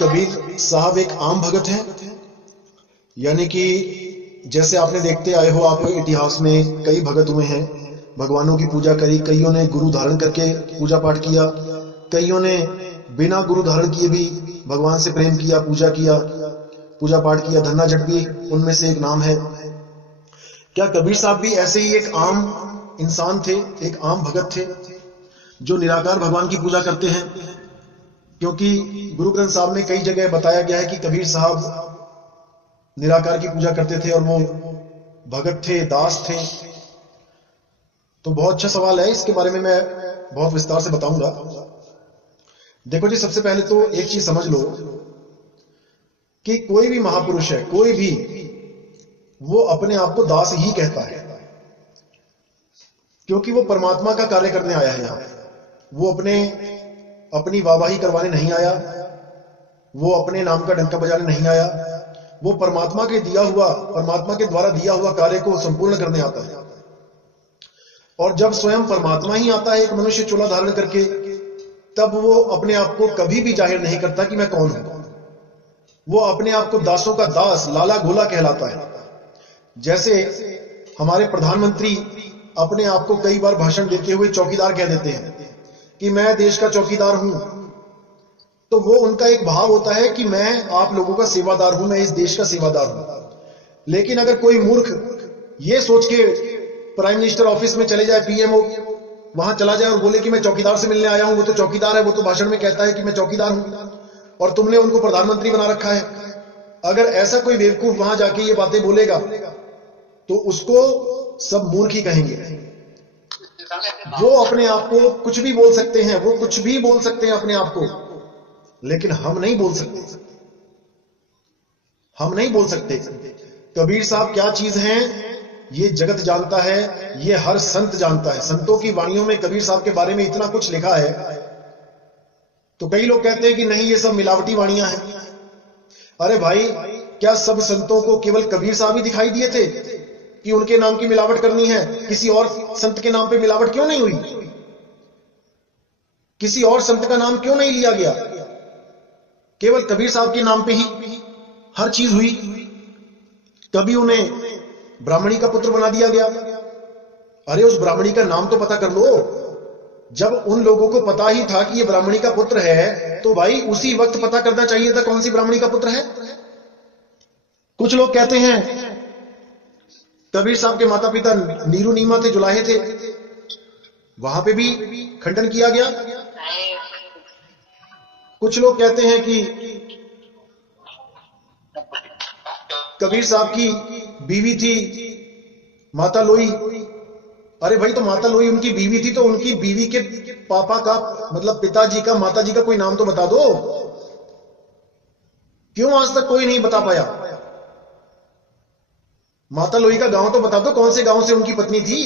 कबीर साहब एक आम भगत हैं, यानी कि जैसे आपने देखते आए हो, आप इतिहास में कई भगत हुए हैं, भगवानों की पूजा करी, कईयों ने गुरु धारण करके पूजा पाठ किया, कईयों ने बिना गुरु धारण किए भी भगवान से प्रेम किया, पूजा पाठ किया। धन्ना जट भी उनमें से एक नाम है। क्या कबीर साहब भी ऐसे ही एक आम इंसान थे, एक आम भगत थे जो निराकार भगवान की पूजा करते हैं? क्योंकि गुरु ग्रंथ साहब में कई जगह बताया गया है कि कबीर साहब निराकार की पूजा करते थे और वो भगत थे, दास थे। तो बहुत अच्छा सवाल है, इसके बारे में मैं बहुत विस्तार से बताऊंगा। देखो जी, सबसे पहले तो एक चीज समझ लो कि कोई भी महापुरुष है, कोई भी, वो अपने आप को दास ही कहता है, क्योंकि वो परमात्मा का कार्य करने आया है। यहां वो अपनी वाहवाही करवाने नहीं आया, वो अपने नाम का डंका बजाने नहीं आया, वो परमात्मा के द्वारा दिया हुआ कार्य को संपूर्ण करने आता है। और जब स्वयं परमात्मा ही आता है एक मनुष्य चोला धारण करके, तब वो अपने आप को कभी भी जाहिर नहीं करता कि मैं कौन हूं। वो अपने आप को दासों का दास, लाला गोला कहलाता है। जैसे हमारे प्रधानमंत्री अपने आप को कई बार भाषण देते हुए चौकीदार कह देते हैं कि मैं देश का चौकीदार हूं, तो वो उनका एक भाव होता है कि मैं आप लोगों का सेवादार हूं, मैं इस देश का सेवादार हूं। लेकिन अगर कोई मूर्ख ये सोच के प्राइम मिनिस्टर ऑफिस में चले जाए, पीएमओ वहां चला जाए और बोले कि मैं चौकीदार से मिलने आया हूं, वो तो चौकीदार है, वो तो भाषण में कहता है कि मैं चौकीदार हूं, और तुमने उनको प्रधानमंत्री बना रखा है। अगर ऐसा कोई बेवकूफ वहां जाके ये बातें बोलेगा तो उसको सब मूर्ख ही कहेंगे। वो अपने आप को कुछ भी बोल सकते हैं, वो कुछ भी बोल सकते हैं अपने आप को, लेकिन हम नहीं बोल सकते, हम नहीं बोल सकते। कबीर साहब क्या चीज हैं ये जगत जानता है, ये हर संत जानता है। संतों की वाणियों में कबीर साहब के बारे में इतना कुछ लिखा है। तो कई लोग कहते हैं कि नहीं, ये सब मिलावटी वाणियां हैं। अरे भाई, क्या सब संतों को केवल कबीर साहब ही दिखाई दिए थे कि उनके नाम की मिलावट करनी है? किसी और संत के नाम पे मिलावट क्यों नहीं हुई? किसी और संत का नाम क्यों नहीं लिया गया? केवल कबीर साहब के नाम पे ही हर चीज हुई। कभी उन्हें ब्राह्मणी का पुत्र बना दिया गया। अरे उस ब्राह्मणी का नाम तो पता कर लो। जब उन लोगों को पता ही था कि ये ब्राह्मणी का पुत्र है, तो भाई उसी वक्त पता करना चाहिए था कौन सी ब्राह्मणी का पुत्र है। कुछ लोग कहते हैं कबीर साहब के माता पिता नीरू नीमा थे, जुलाहे थे, वहां पे भी खंडन किया गया। कुछ लोग कहते हैं कि कबीर साहब की बीवी थी माता लोई। अरे भाई, तो माता लोई उनकी बीवी थी, तो उनकी बीवी के पापा का, मतलब पिताजी का, माताजी का कोई नाम तो बता दो। क्यों आज तक कोई नहीं बता पाया? माता लोई का गांव तो बता दो, कौन से गांव से उनकी पत्नी थी।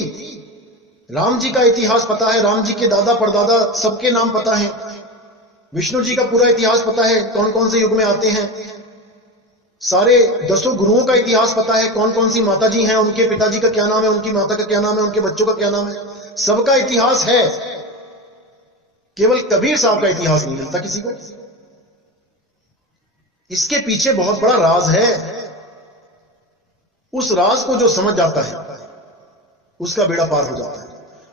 राम जी का इतिहास पता है, राम जी के दादा परदादा सबके नाम पता है। विष्णु जी का पूरा इतिहास पता है, कौन कौन से युग में आते हैं। सारे 10 गुरुओं का इतिहास पता है, कौन कौन सी माता जी हैं, उनके पिताजी का क्या नाम है, उनकी माता का क्या नाम है, उनके बच्चों का क्या नाम है, सबका इतिहास है। केवल कबीर साहब का इतिहास नहीं मिलता किसी को। इसके पीछे बहुत बड़ा राज है। उस राज को जो समझ जाता है उसका बेड़ा पार हो जाता है।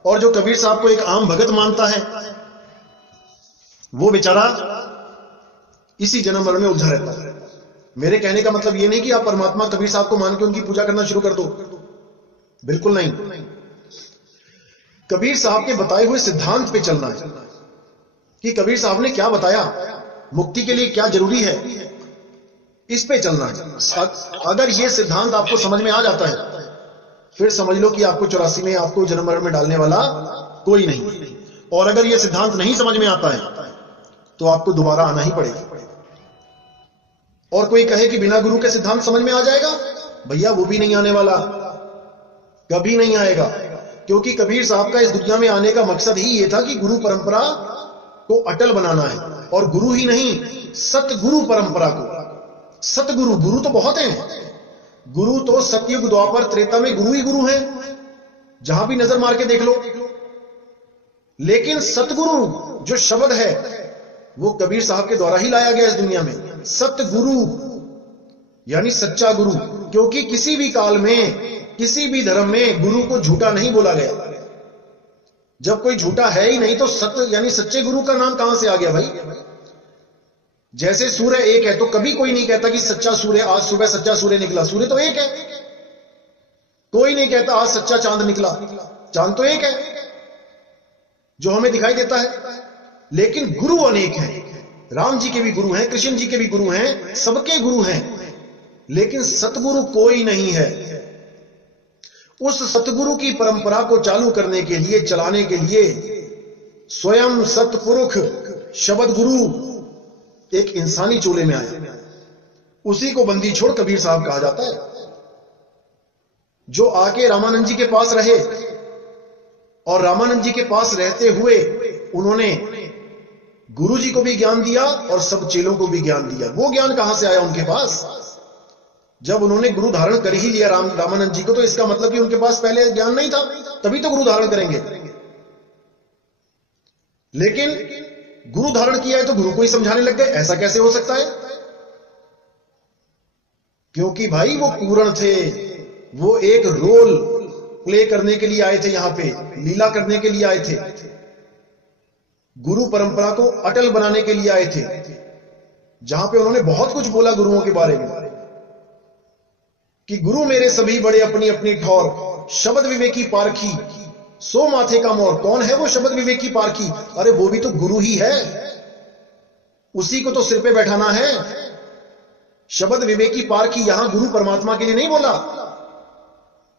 और जो कबीर साहब को एक आम भगत मानता है, वो बेचारा इसी जन्म मरण में उलझा रहता है। मेरे कहने का मतलब ये नहीं कि आप परमात्मा कबीर साहब को मान के उनकी पूजा करना शुरू कर दो, बिल्कुल नहीं। कबीर साहब के बताए हुए सिद्धांत पे चलना है कि कबीर साहब ने क्या बताया, मुक्ति के लिए क्या जरूरी है, इस पे चलना है। अगर ये सिद्धांत आपको समझ में आ जाता है, फिर समझ लो कि आपको 84 में आपको जन्म मरण में डालने वाला कोई नहीं। और अगर ये सिद्धांत नहीं समझ में आता है तो आपको दोबारा आना ही पड़ेगा। और कोई कहे कि बिना गुरु के सिद्धांत समझ में आ जाएगा, भैया वो भी नहीं आने वाला, कभी नहीं आएगा। क्योंकि कबीर साहब का इस दुनिया में आने का मकसद ही ये था कि गुरु परंपरा को अटल बनाना है। और गुरु ही नहीं, सतगुरु परंपरा को। सतगुरु, गुरु तो बहुत हैं, गुरु तो सतयुग द्वापर त्रेता में गुरु ही गुरु हैं, जहां भी नजर मार के देख लो। लेकिन सतगुरु जो शब्द है वो कबीर साहब के द्वारा ही लाया गया इस दुनिया में। सतगुरु यानी सच्चा गुरु, क्योंकि किसी भी काल में किसी भी धर्म में गुरु को झूठा नहीं बोला गया। जब कोई झूठा है ही नहीं तो सत्य यानी सच्चे गुरु का नाम कहां से आ गया भाई? जैसे सूर्य एक है तो कभी कोई नहीं कहता कि सच्चा सूर्य, आज सुबह सच्चा सूर्य निकला, सूर्य तो एक है। कोई नहीं कहता आज सच्चा चांद निकला, चांद तो एक है जो हमें दिखाई देता है। लेकिन गुरु अनेक हैं। राम जी के भी गुरु हैं, कृष्ण जी के भी गुरु हैं, सबके गुरु हैं, लेकिन सतगुरु कोई नहीं है। उस सतगुरु की परंपरा को चालू करने के लिए, चलाने के लिए स्वयं सतपुरुष शब्द गुरु एक इंसानी चोले में आया। उसी को बंदी छोड़ कबीर साहब कहा जाता है, जो आके रामानंद जी के पास रहे और रामानंद जी के पास रहते हुए उन्होंने गुरु जी को भी ज्ञान दिया और सब चेलों को भी ज्ञान दिया। वो ज्ञान कहां से आया उनके पास? जब उन्होंने गुरु धारण कर ही लिया रामानंद जी को, तो इसका मतलब कि उनके पास पहले ज्ञान नहीं था, तभी तो गुरु धारण करेंगे। लेकिन गुरु धारण किया है तो गुरु को ही समझाने लग गए, ऐसा कैसे हो सकता है? क्योंकि भाई वो पूर्ण थे, वो एक रोल प्ले करने के लिए आए थे, यहां पे लीला करने के लिए आए थे, गुरु परंपरा को अटल बनाने के लिए आए थे। जहां पे उन्होंने बहुत कुछ बोला गुरुओं के बारे में कि गुरु मेरे सभी बड़े अपनी अपनी ठौर, शब्द विवेकी पारखी सो माथे का मोर। कौन है वो शब्द विवेकी पारखी? अरे वो भी तो गुरु ही है, उसी को तो सिर पे बैठाना है। शब्द विवेकी पारखी यहां गुरु परमात्मा के लिए नहीं बोला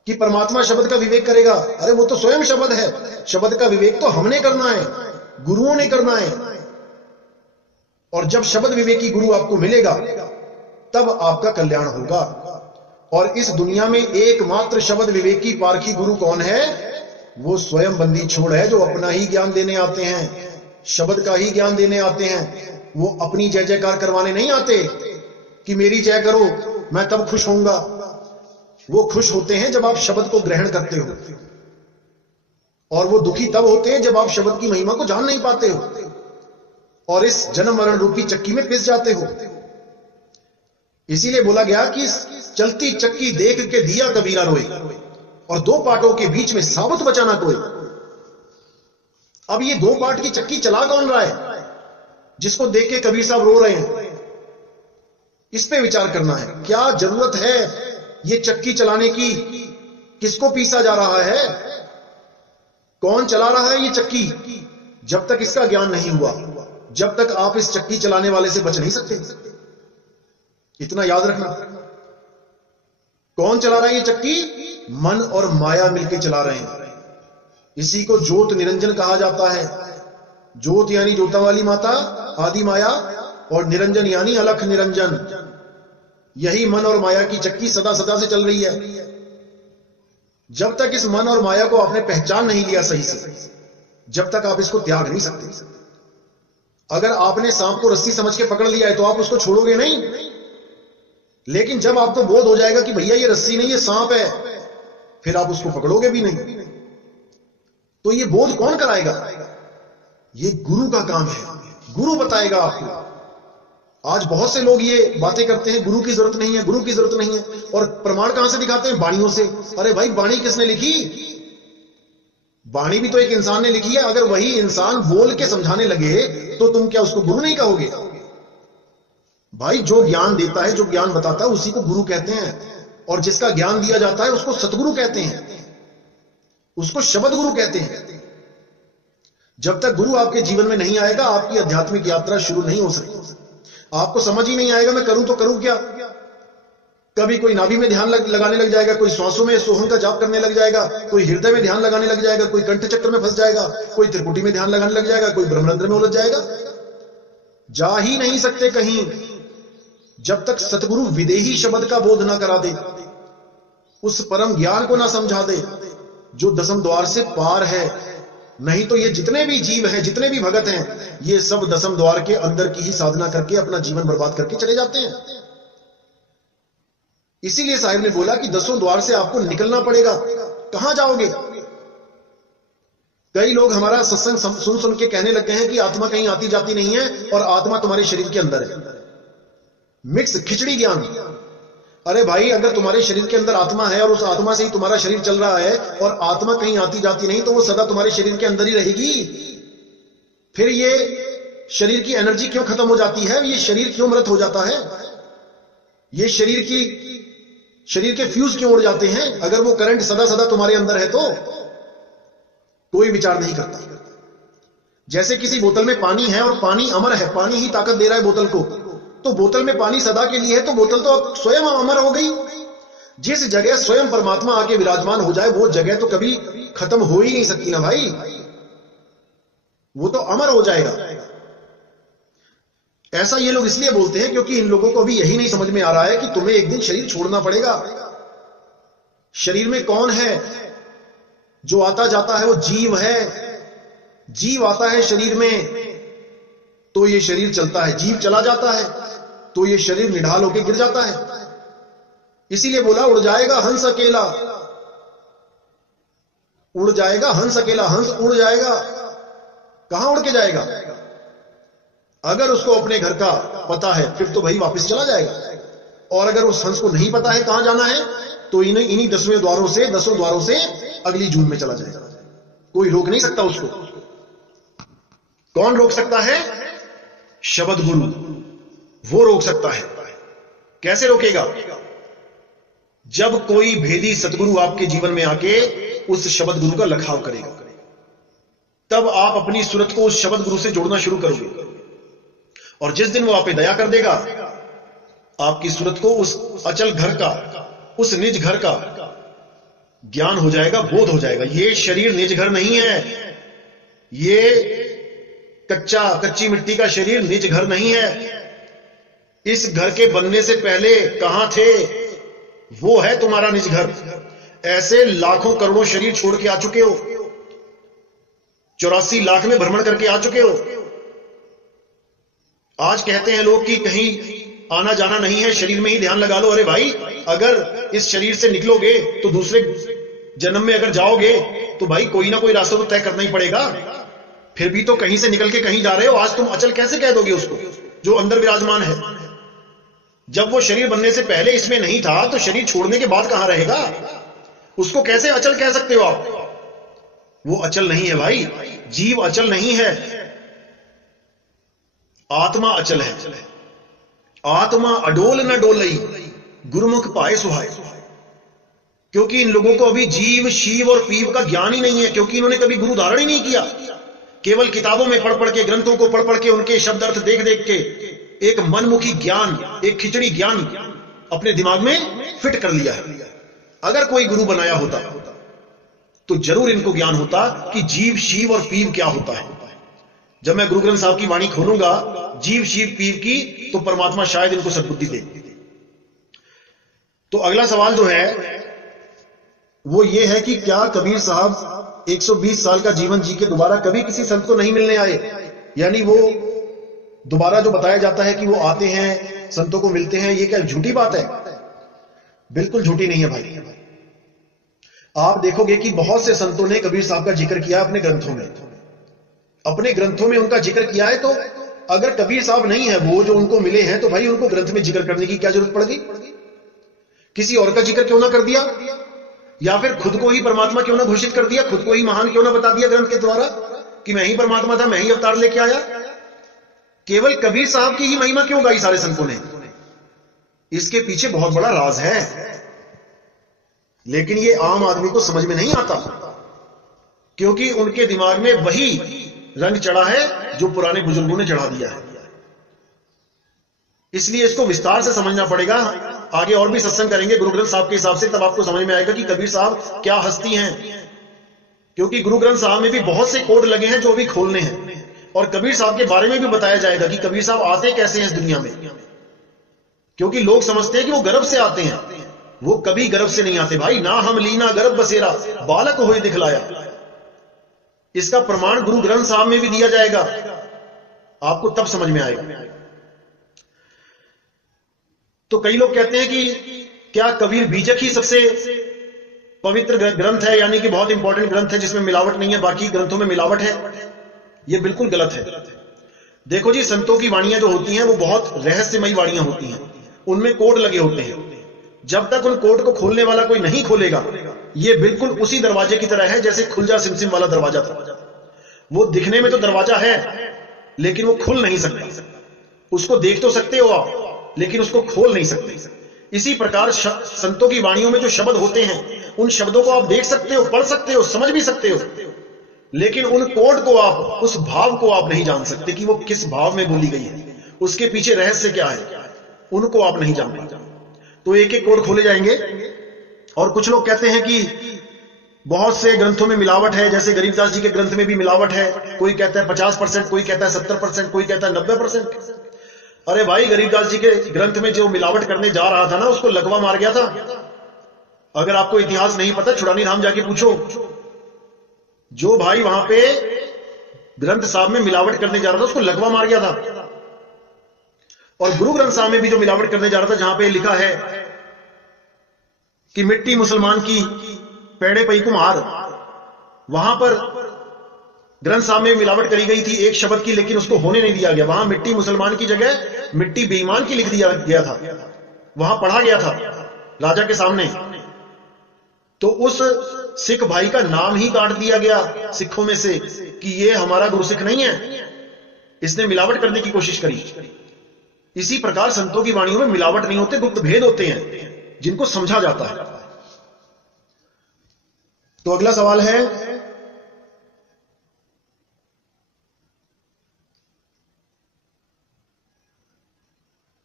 कि परमात्मा शब्द का विवेक करेगा। अरे वो तो स्वयं शब्द है, शब्द का विवेक तो हमने करना है, गुरुओं ने करना है। और जब शब्द विवेकी गुरु आपको मिलेगा तब आपका कल्याण होगा। और इस दुनिया में एकमात्र शब्द विवेकी पारखी गुरु कौन है? वो स्वयं बंदी छोड़ है, जो अपना ही ज्ञान देने आते हैं, शब्द का ही ज्ञान देने आते हैं। वो अपनी जय जयकार करवाने नहीं आते कि मेरी जय करो मैं तब खुश होऊंगा। वो खुश होते हैं जब आप शब्द को ग्रहण करते हो, और वो दुखी तब होते हैं जब आप शब्द की महिमा को जान नहीं पाते हो और इस जन्म मरण रूपी चक्की में पिस जाते हो। इसीलिए बोला गया कि चलती चक्की देख के दिया कबीरा रोए, और दो पाटों के बीच में साबुत बचाना कोई। अब ये दो पाट की चक्की चला कौन रहा है जिसको देख के कबीर साहब रो रहे हैं? इस पे विचार करना है। क्या जरूरत है ये चक्की चलाने की? किसको पीसा जा रहा है? कौन चला रहा है ये चक्की? जब तक इसका ज्ञान नहीं हुआ, जब तक आप इस चक्की चलाने वाले से बच नहीं सकते। इतना याद रखना। कौन चला रहा है ये चक्की? मन और माया मिलकर चला रहे हैं। इसी को ज्योत निरंजन कहा जाता है। ज्योत यानी ज्योता वाली माता आदि माया, और निरंजन यानी अलख निरंजन। यही मन और माया की चक्की सदा सदा से चल रही है। जब तक इस मन और माया को आपने पहचान नहीं लिया सही से, जब तक आप इसको त्याग नहीं सकते। अगर आपने सांप को रस्सी समझ के पकड़ लिया है तो आप उसको छोड़ोगे नहीं, लेकिन जब आपको बोध हो जाएगा कि भैया ये रस्सी नहीं ये सांप है, फिर आप उसको पकड़ोगे भी नहीं। तो ये बोध कौन कराएगा? ये गुरु का काम है, गुरु बताएगा आपको। आज बहुत से लोग ये बातें करते हैं गुरु की जरूरत नहीं है, गुरु की जरूरत नहीं है, और प्रमाण कहां से दिखाते हैं? वाणियों से। अरे भाई वाणी किसने लिखी? वाणी भी तो एक इंसान ने लिखी है। अगर वही इंसान बोल के समझाने लगे तो तुम क्या उसको गुरु नहीं कहोगे? भाई जो ज्ञान देता है, जो ज्ञान बताता है, उसी को गुरु कहते हैं। और जिसका ज्ञान दिया जाता है उसको सतगुरु कहते हैं, उसको शब्द गुरु कहते हैं। जब तक गुरु आपके जीवन में नहीं आएगा आपकी आध्यात्मिक यात्रा शुरू नहीं हो सकती। आपको समझ ही नहीं आएगा मैं करूं तो करूं क्या। कभी कोई नाभि में ध्यान लगाने लग जाएगा, कोई श्वासों में सोहम का जाप करने लग जाएगा, कोई हृदय में ध्यान लगाने लग जाएगा, कोई कंठ चक्र में फंस जाएगा, कोई त्रिपुटी में ध्यान लगाने लग जाएगा, कोई ब्रह्मरंध्र में उलझ जाएगा। जा ही नहीं सकते कहीं जब तक सतगुरु विदेही शब्द का बोध ना करा दे, उस परम ज्ञान को ना समझा दे जो दसम द्वार से पार है। नहीं तो ये जितने भी जीव हैं, जितने भी भगत हैं, ये सब दसम द्वार के अंदर की ही साधना करके अपना जीवन बर्बाद करके चले जाते हैं। इसीलिए साहिब ने बोला कि दसों द्वार से आपको निकलना पड़ेगा। कहां जाओगे? कई लोग हमारा सत्संग सुन सुन के कहने लग गए हैं कि आत्मा कहीं आती जाती नहीं है और आत्मा तुम्हारे शरीर के अंदर है। मिक्स खिचड़ी ज्ञान। अरे भाई, अगर तुम्हारे शरीर के अंदर आत्मा है और उस आत्मा से ही तुम्हारा शरीर चल रहा है और आत्मा कहीं आती जाती नहीं, तो वो सदा तुम्हारे शरीर के अंदर ही रहेगी। फिर ये शरीर की एनर्जी क्यों खत्म हो जाती है? ये शरीर क्यों मृत हो जाता है? ये शरीर के फ्यूज क्यों उड़ जाते हैं? अगर वो करंट सदा सदा तुम्हारे अंदर है तो कोई विचार नहीं करता। जैसे किसी बोतल में पानी है और पानी अमर है, पानी ही ताकत दे रहा है बोतल को, तो बोतल में पानी सदा के लिए है, तो बोतल तो स्वयं अमर हो गई। जिस जगह स्वयं परमात्मा आके विराजमान हो जाए, वो जगह तो कभी खत्म हो ही नहीं सकती ना भाई, वो तो अमर हो जाएगा। ऐसा ये लोग इसलिए बोलते हैं क्योंकि इन लोगों को भी यही नहीं समझ में आ रहा है कि तुम्हें एक दिन शरीर छोड़ना पड़ेगा। शरीर में कौन है जो आता जाता है? वो जीव है। जीव आता है शरीर में तो ये शरीर चलता है, जीव चला जाता है तो ये शरीर निढाल होकर गिर जाता है। इसीलिए बोला उड़ जाएगा हंस अकेला, उड़ जाएगा हंस अकेला। हंस उड़ जाएगा, कहां उड़ के जाएगा? अगर उसको अपने घर का पता है फिर तो भाई वापस चला जाएगा, और अगर उस हंस को नहीं पता है कहां जाना है तो इन्हीं 10वें द्वारों से अगली जून में चला जाएगा। कोई रोक नहीं सकता उसको। कौन रोक सकता है? शब्द गुरु, वो रोक सकता है। कैसे रोकेगा? जब कोई भेदी सतगुरु आपके जीवन में आके उस शब्द गुरु का लखाव करेगा, तब आप अपनी सूरत को उस शब्द गुरु से जोड़ना शुरू करोगे। और जिस दिन वो आप पे दया कर देगा, आपकी सूरत को उस अचल घर का, उस निज घर का ज्ञान हो जाएगा, बोध हो जाएगा। ये शरीर निज घर नहीं है, ये कच्ची मिट्टी का शरीर निज घर नहीं है। इस घर के बनने से पहले कहां थे? वो है तुम्हारा निज घर। ऐसे लाखों करोड़ों शरीर छोड़ के आ चुके हो, 84 लाख में भ्रमण करके आ चुके हो। आज कहते हैं लोग कि कहीं आना जाना नहीं है, शरीर में ही ध्यान लगा लो। अरे भाई, अगर इस शरीर से निकलोगे तो दूसरे जन्म में अगर जाओगे तो भाई कोई ना कोई रास्ता तो तय करना ही पड़ेगा। फिर भी तो कहीं से निकल के कहीं जा रहे हो। आज तुम अचल कैसे कह दोगे उसको जो अंदर विराजमान है? जब वो शरीर बनने से पहले इसमें नहीं था, तो शरीर छोड़ने के बाद कहां रहेगा? उसको कैसे अचल कह सकते हो आप? वो अचल नहीं है भाई। जीव अचल नहीं है, आत्मा अचल है। आत्मा अडोल न डोलई, गुरुमुख पाए सुहाए। क्योंकि इन लोगों को अभी जीव, शिव और पीव का ज्ञान ही नहीं है, क्योंकि इन्होंने कभी गुरु धारण ही नहीं किया। केवल किताबों में पढ़ पढ़ के, ग्रंथों को पढ़ पढ़ के, उनके शब्द अर्थ देख देख के एक मनमुखी ज्ञान, एक खिचड़ी ज्ञान अपने दिमाग में फिट कर लिया है। अगर कोई गुरु बनाया होता तो जरूर इनको ज्ञान होता कि जीव, शिव और पीव क्या होता है। जब मैं गुरु ग्रंथ साहब की वाणी खोलूंगा जीव, शिव, पीव की, तो परमात्मा शायद इनको सद्बुद्धि दे। तो अगला सवाल जो है वो ये है कि क्या कबीर साहब 120 साल का जीवन जी के दोबारा कभी किसी संत को नहीं मिलने आए? यानी वो दोबारा जो बताया जाता है कि वो आते हैं, संतों को मिलते हैं, ये क्या झूठी बात है? बिल्कुल झूठी नहीं है भाई। आप देखोगे कि बहुत से संतों ने कबीर साहब का जिक्र किया अपने ग्रंथों में, अपने ग्रंथों में उनका जिक्र किया है। तो अगर कबीर साहब नहीं है वो जो उनको मिले हैं, तो भाई उनको ग्रंथ में जिक्र करने की क्या जरूरत पड़ गई? किसी और का जिक्र क्यों ना कर दिया? या फिर खुद को ही परमात्मा क्यों ना घोषित कर दिया? खुद को ही महान क्यों ना बता दिया ग्रंथ के द्वारा कि मैं ही परमात्मा था, मैं ही अवतार लेके आया? केवल कबीर साहब की ही महिमा क्यों गाई सारे संतों ने? इसके पीछे बहुत बड़ा राज है, लेकिन ये आम आदमी को समझ में नहीं आता, क्योंकि उनके दिमाग में वही रंग चढ़ा है जो पुराने बुजुर्गों ने चढ़ा दिया है। इसलिए इसको विस्तार से समझना पड़ेगा। आगे और भी सत्संग करेंगे गुरु ग्रंथ साहब के हिसाब से, तब आपको समझ में आएगा कि कबीर साहब क्या हस्ती हैं। क्योंकि गुरु ग्रंथ साहब में भी बहुत से कोड लगे हैं जो भी खोलने हैं, और कबीर साहब के बारे में भी बताया जाएगा कि कबीर साहब आते कैसे हैं इस दुनिया में। क्योंकि लोग समझते हैं कि वो गर्भ से आते हैं, वो कभी गर्भ से नहीं आते भाई। ना हम लीना गर्भ बसेरा, बालक होए दिखलाया। इसका प्रमाण गुरु ग्रंथ साहब में भी दिया जाएगा, आपको तब समझ में आएगा। तो कई लोग कहते हैं कि क्या कबीर बीजक ही सबसे पवित्र ग्रंथ है, यानी कि बहुत इंपॉर्टेंट ग्रंथ है जिसमें मिलावट नहीं है, बाकी ग्रंथों में मिलावट है? यह बिल्कुल गलत है। देखो जी, संतों की वाणियां जो होती हैं वो बहुत रहस्यमयी वाणियां होती हैं, उनमें कोड लगे होते हैं। जब तक उन कोड को खोलने वाला कोई नहीं खोलेगा, ये बिल्कुल उसी दरवाजे की तरह है जैसे खुल जा सिमसिम वाला दरवाजा था। वो दिखने में तो दरवाजा है, लेकिन वो खुल नहीं सकता। उसको देख तो सकते हो आप, लेकिन उसको खोल नहीं सकते। इसी प्रकार संतों की वाणियों में जो शब्द होते हैं, उन शब्दों को आप देख सकते हो, पढ़ सकते हो, समझ भी सकते हो, लेकिन उन कोड को आप, उस भाव को आप नहीं जान सकते कि वो किस भाव में बोली गई है, उसके पीछे रहस्य क्या है, उनको आप नहीं जान पाते। तो एक एक कोड खोले जाएंगे। और कुछ लोग कहते हैं कि बहुत से ग्रंथों में मिलावट है, जैसे गरीबदास जी के ग्रंथ में भी मिलावट है। कोई कहता है 50%, कोई कहता है 70%, कोई कहता है 90%। अरे भाई, गरीबदास जी के ग्रंथ में जो मिलावट करने जा रहा था ना, उसको लगवा मार गया था। अगर आपको इतिहास नहीं पता, छुड़ानी धाम जाके पूछो। जो भाई वहां पे ग्रंथ साहब में मिलावट करने जा रहा था, उसको लगवा मार गया था। और गुरु ग्रंथ साहब में भी जो मिलावट करने जा रहा था, जहां पे लिखा है कि मिट्टी मुसलमान की पेड़े पई कुम्हार, वहां पर ग्रंथ साहब में मिलावट करी गई थी एक शब्द की, लेकिन उसको होने नहीं दिया गया। वहां मिट्टी मुसलमान की जगह मिट्टी बेईमान की लिख दिया गया था, वहां पढ़ा गया था राजा के सामने। तो उस सिख भाई का नाम ही काट दिया गया सिखों में से कि ये हमारा गुरु सिख नहीं है, इसने मिलावट करने की कोशिश करी। इसी प्रकार संतों की वाणियों में मिलावट नहीं होते, गुप्त भेद होते हैं जिनको समझा जाता है। तो अगला सवाल है,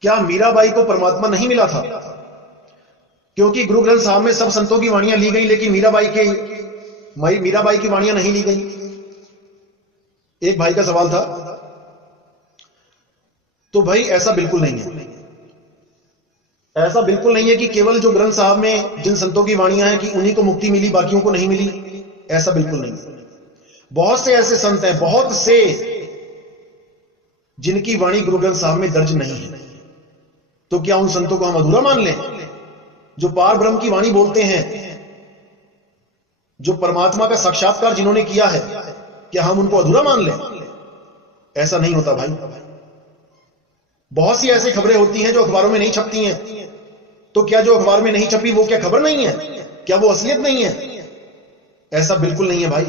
क्या मीराबाई को परमात्मा नहीं मिला था? क्योंकि गुरु ग्रंथ साहब में सब संतों की वाणियां ली गई, लेकिन मीराबाई की वाणियां नहीं ली गई। एक भाई का सवाल था। तो भाई ऐसा बिल्कुल नहीं है। ऐसा बिल्कुल नहीं है कि केवल जो ग्रंथ साहब में जिन संतों की वाणियां हैं कि उन्हीं को मुक्ति मिली, बाकियों को नहीं मिली। ऐसा बिल्कुल नहीं है। बहुत से ऐसे संत हैं, बहुत से, जिनकी वाणी गुरु ग्रंथ साहब में दर्ज नहीं है। तो क्या उन संतों को हम अधूरा मान लें? जो पार ब्रह्म की वाणी बोलते हैं, जो परमात्मा का साक्षात्कार जिन्होंने किया है, क्या हम उनको अधूरा मान लें? ऐसा नहीं होता भाई। बहुत सी ऐसी खबरें होती हैं जो अखबारों में नहीं छपती हैं। तो क्या जो अखबार में नहीं छपी वो क्या खबर नहीं है? क्या वो असलियत नहीं है? ऐसा बिल्कुल नहीं है भाई।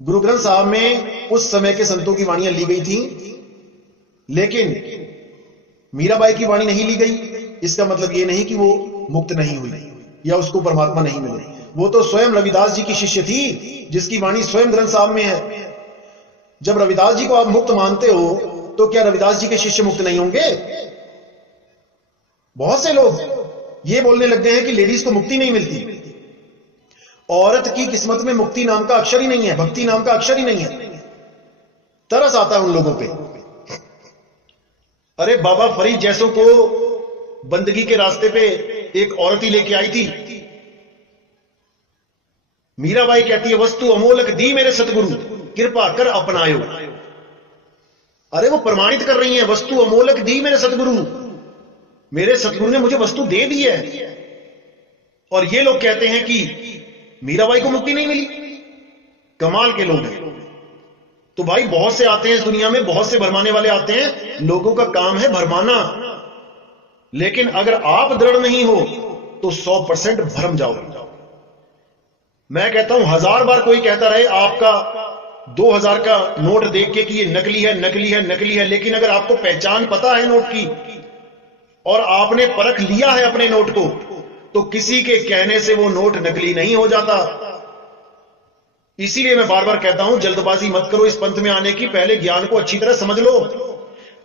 गुरु ग्रंथ साहब में उस समय के संतों की वाणियां ली गई थी, लेकिन मीराबाई की वाणी नहीं ली गई। इसका मतलब यह नहीं कि वो मुक्त नहीं हुई या उसको परमात्मा नहीं मिले। वो तो स्वयं रविदास जी की शिष्य थी, जिसकी वाणी स्वयं ग्रंथ साहब में है। जब रविदास जी को आप मुक्त मानते हो, तो क्या रविदास जी के शिष्य मुक्त नहीं होंगे? बहुत से लोग ये बोलने लग गए हैं कि लेडीज को मुक्ति नहीं मिलती। औरत की किस्मत में मुक्ति नाम का अक्षर ही नहीं है, भक्ति नाम का अक्षर ही नहीं है। तरस आता है उन लोगों पे। अरे बाबा फरीद जैसों को बंदगी के रास्ते पे एक औरत ही लेके आई थी। मीराबाई कहती है, वस्तु अमोलक दी मेरे सतगुरु, कृपा कर अपनायो। अरे वो प्रमाणित कर रही है, वस्तु अमोलक दी मेरे सतगुरु, मेरे सतगुरु ने मुझे वस्तु दे दी है। और ये लोग कहते हैं कि मीराबाई को मुक्ति नहीं मिली। कमाल के लोग हैं। तो भाई बहुत से आते हैं इस दुनिया में, बहुत से भरमाने वाले आते हैं। लोगों का काम है भरमाना, लेकिन अगर आप दृढ़ नहीं हो तो 100% भरम जाओगे। मैं कहता हूं 1000 बार कोई कहता रहे आपका 2000 का नोट देख के कि ये नकली है, नकली है, नकली है, लेकिन अगर आपको पहचान पता है नोट की और आपने परख लिया है अपने नोट को, तो किसी के कहने से वो नोट नकली नहीं हो जाता। इसीलिए मैं बार बार कहता हूं, जल्दबाजी मत करो इस पंथ में आने की, पहले ज्ञान को अच्छी तरह समझ लो।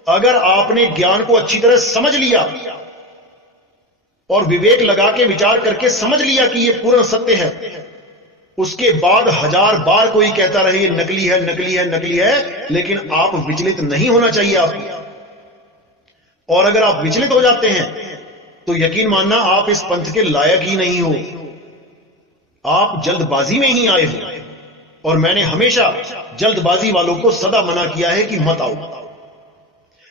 अगर आपने ज्ञान को अच्छी तरह समझ लिया और विवेक लगा के विचार करके समझ लिया कि यह पूर्ण सत्य है, उसके बाद 1000 बार कोई कहता रहे ये नकली है, नकली है, नकली है, लेकिन आप विचलित नहीं होना चाहिए आपको। और अगर आप विचलित हो जाते हैं तो यकीन मानना आप इस पंथ के लायक ही नहीं हो, आप जल्दबाजी में ही आए हो। और मैंने हमेशा जल्दबाजी वालों को सदा मना किया है कि मत आओ।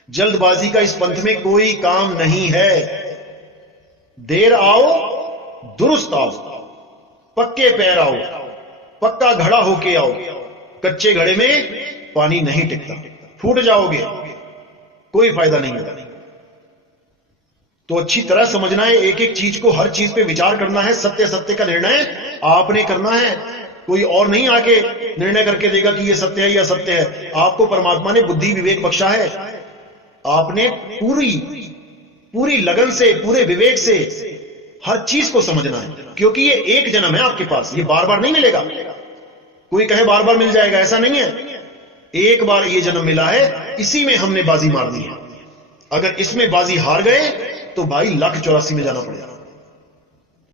जल्दबाजी का इस पंथ में कोई काम नहीं है। देर आओ, दुरुस्त आओ, पक्के पैर आओ, पक्का घड़ा होके आओ। कच्चे घड़े में पानी नहीं टिकता। फूट जाओगे, कोई फायदा नहीं होगा। तो अच्छी तरह समझना है, एक एक चीज को, हर चीज पे विचार करना है। सत्य सत्य का निर्णय आपने करना है, कोई और नहीं आके निर्णय करके देगा कि ये सत्य है या असत्य है। आपको परमात्मा ने बुद्धि विवेक बख्शा है, आपने पूरी लगन से, पूरे विवेक से हर चीज को समझना है, क्योंकि ये एक जन्म है आपके पास, ये बार बार नहीं मिलेगा। कोई कहे बार बार मिल जाएगा, ऐसा नहीं है। एक बार ये जन्म मिला है, इसी में हमने बाजी मार दी है। अगर इसमें बाजी हार गए तो भाई 1,84,000 में जाना पड़ेगा।